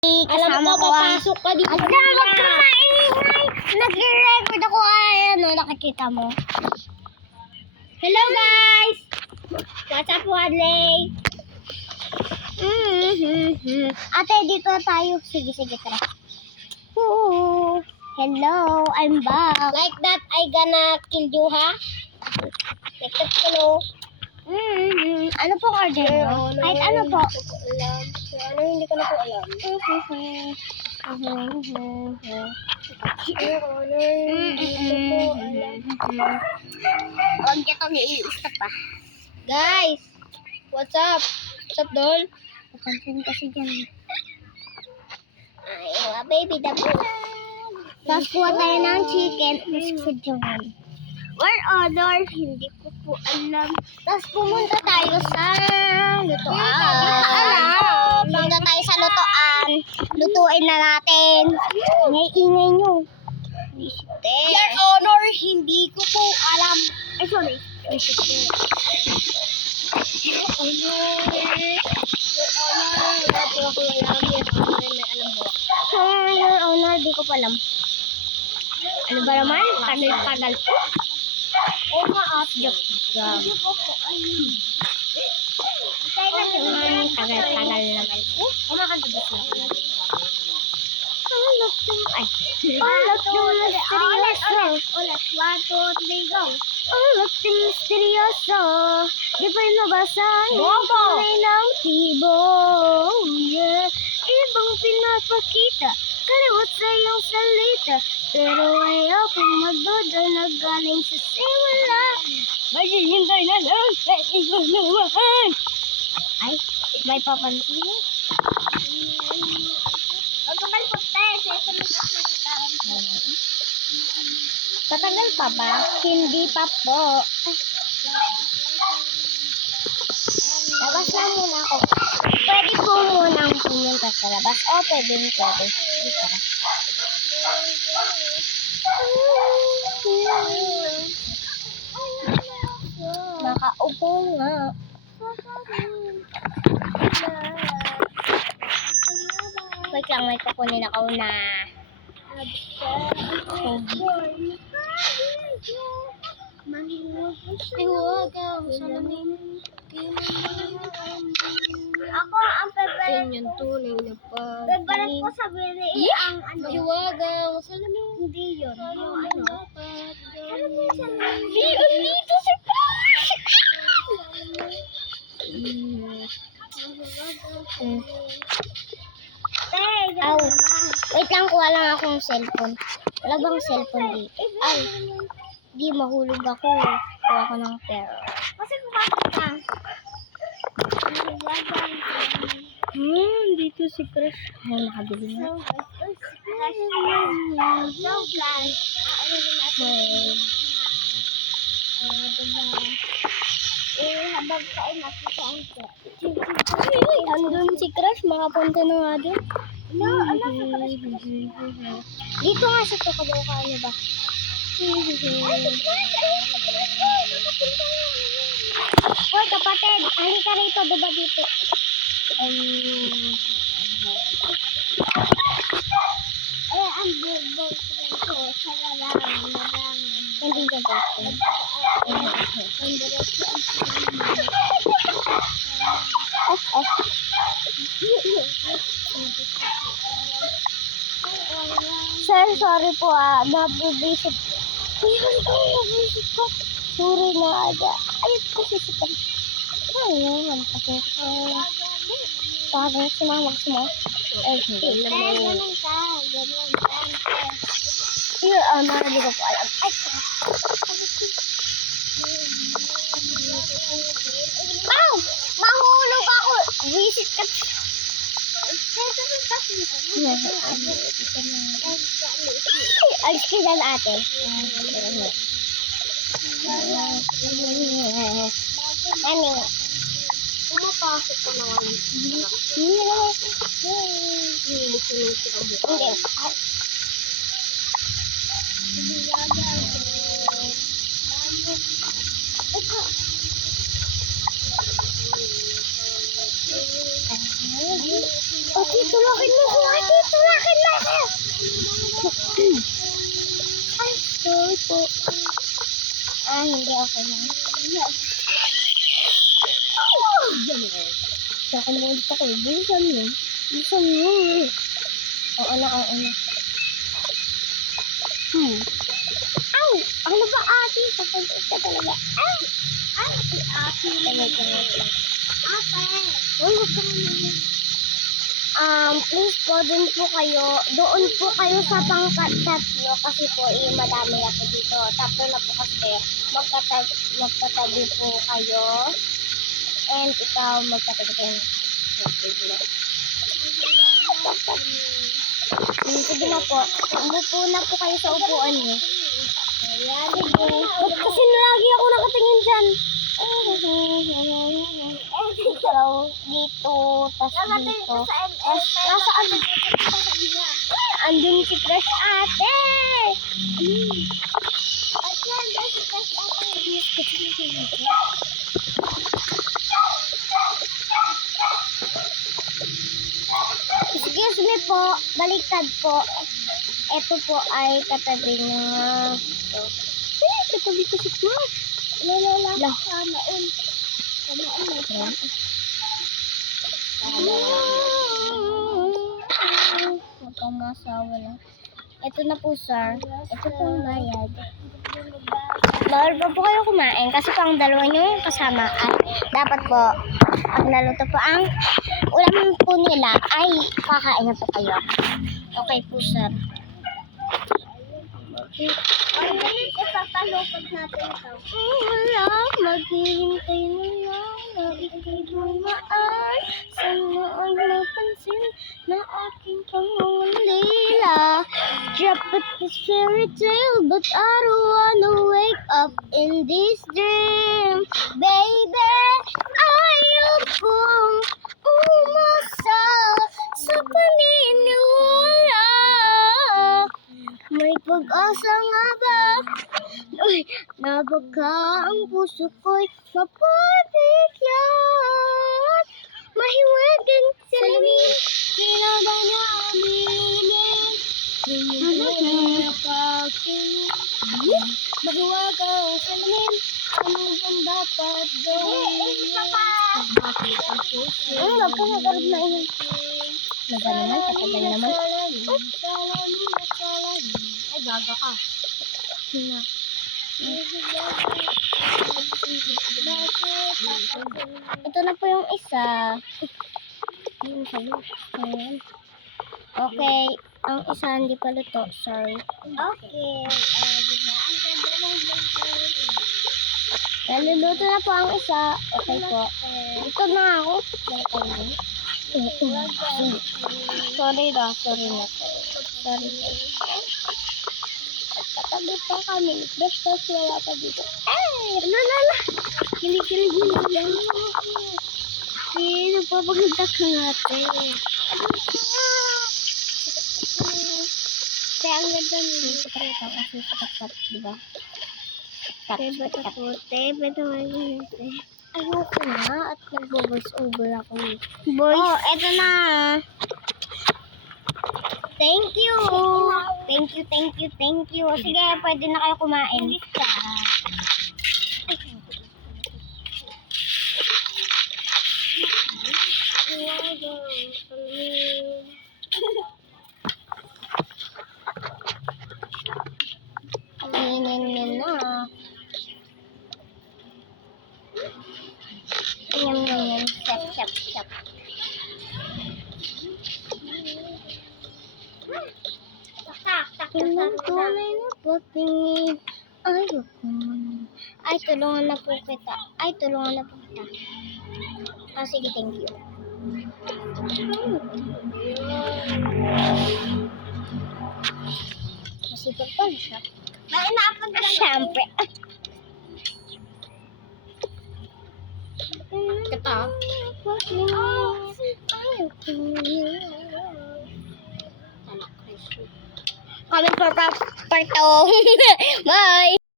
Alam ko, papasok ka dito. Huwag ka maingay. Nag-record ako. Ano, nakikita mo. Hello guys! What's up, Wadley? Ate, dito tayo. Sige, tara. Hello, I'm back. Like that, I gonna kill you, ha? Like that, hello. Ano pong order mo? Kahit ano po. Ano, hindi ko na po alam. Huwag niya kami i-stop pa. Guys! What's up? What's up, doll? Papansin kasi dyan. Ay, baby, dapat. Tapos kuha tayo ng chicken. Sa Joel. Where order? Hindi ko po alam. Tapos pumunta tayo sa lutoan. Pumunta tayo sa lutoan. Lutuin na natin. Ingay nyo. Your Honor, hindi ko po alam. Ay, sorry. Your Honor, wala po ako alam. Your Honor, may alam mo. Your Honor, di ko pa alam. Ano ba naman? Tagal po. Oo nga, Joke. hindi ko po alam. Tagal naman po. Kumakanta ba siya? Ay. Ulit. 1, 2, 3, go. Ulit misteryoso. Di pa rin mabasahin. Bobo! Tunay ng tibo. Yeah. Ibang pinapakita. Kaliwat sa iyong salita. Pero ayaw kong magduda na galing sa simula. Maghihintay na lang sa iyong lumahan. Ay, may papansin mo? Huwag ka malpot tayo. Sa ito na nakakataan ko. Patagal pa ba? Hindi pa po. Labas na muna ako. Pwede po munang pumunta sa labas. O, pwede. Tara. Nakaupo nga. Wait lang, may kukunin ako na. Hiwaga, salamin. Ako ang favorite Ganyan tunay na favorite ko pag sa bili ang ano. Hiwaga, salamin. Hindi yun. Yung ano. Di, andito si Crush! Aw. Wait lang, kuha lang akong cellphone. Wala bang cellphone dito? Ay. Di, mahulog ako. Kuha ko ng pera. Kasi kumakot ka. Dito si Crush. Ay, nakabili na. Habang kain natin sa ante. Andun si Crush, makapunta na nga doon. Dito nga sa Tokadoka, ano ba? Hoy, kapatid, halika rito, diba dito? Ang bubog ko sa larangan. Hindi ka ba? Sir, sorry po nabibisit. Nabibisit ko. Sorry na aga. Ayun kasi si Pam. Ayun, kasi. Parang sumamag mo. Ay, hindi naman. Ganun ka. Yun, hindi ko po alam. Ay, Ow! Mahulog ako! Visit ka. Alis ka dyan, ate. Ano? Pumapasok ka naman. Hindi. tulakin mo ko. Ate, tulakin mo ko. Ay, sorry po. Hindi okay lang. Saka mo ulit ako. Bilisan mo. Bilisan mo. Oo na. Aw! Ano ba ate? Papalit ka talaga. Ay, si ate. Ate. Uy, huwag ka naman. Please po, doon po kayo sa pangkat tatlo kasi po, madami na po dito. Tatlo na po kasi magkatabi po kayo. And ikaw, magkatabi kayo ng sige na po. Umupo na po kayo sa upuan niyo. Ayan, ba't kasi lagi ako nakatingin dyan? Dito, tas dito. Nasaan? Andun si Crush Ate! Excuse me po, baliktad po. Ito po ay katabi ng ito. Katabi ko si Crush. Lala. Samaon. Magkamasawa lang. Ito na po, sir. Ito po ang bayad. Bawal pa po kayo kumain kasi pang dalawa nyo kasama. At dapat po, pag naluto po ang ulam po nila, ay kakain na po kayo. Okay po, sir. Ipapalupag natin ito. Wala, maghihintay mo lang na ikay dumaan. Sana ay mapansin na aking pangungulila. Drop at this fairy tale, but I don't wanna wake up in this dream. Baby, ayokong umasa sa paniniwala. May pag-asa nga ba? Uy, nabagka ang puso ko'y mapabigyan. Mahiwagang salamin, kinaba na aminin. Tingin napagtingin. Mahiwagang salamin, ano bang dapat gawin? Huwag ka nagarap na yun. Naga naman, katagal naman. Ay, gaga ka. Ito na po yung isa. Ayan. Okay, ang isa hindi pa luto. Sorry. Okay. Diba? Ang ganda ng buhay. Naluluto na po ang isa. Okay po. Ito na ako. Sorry na. Sorry. Katabi pa kami. Basta wala pa dito. Ay! Lala! Kilig-kilig lang. Nagpapaganda ka natin. Kaya ang ganda nyo. Sikreta kasi sikat-kat, diba? Sikat-kat. Ayoko na at nag-voice over ako. Oh, eto na. Thank you. Sige, pwede na kayo kumain. Yan na. Yan. Chop. Ilang tunay na patingin. Ayoko man. Ay, tulungan na po kita. Sige, thank you. Masipag pa siya. May ina-upload ka siyempre. Kata. Comment for part 2. Bye!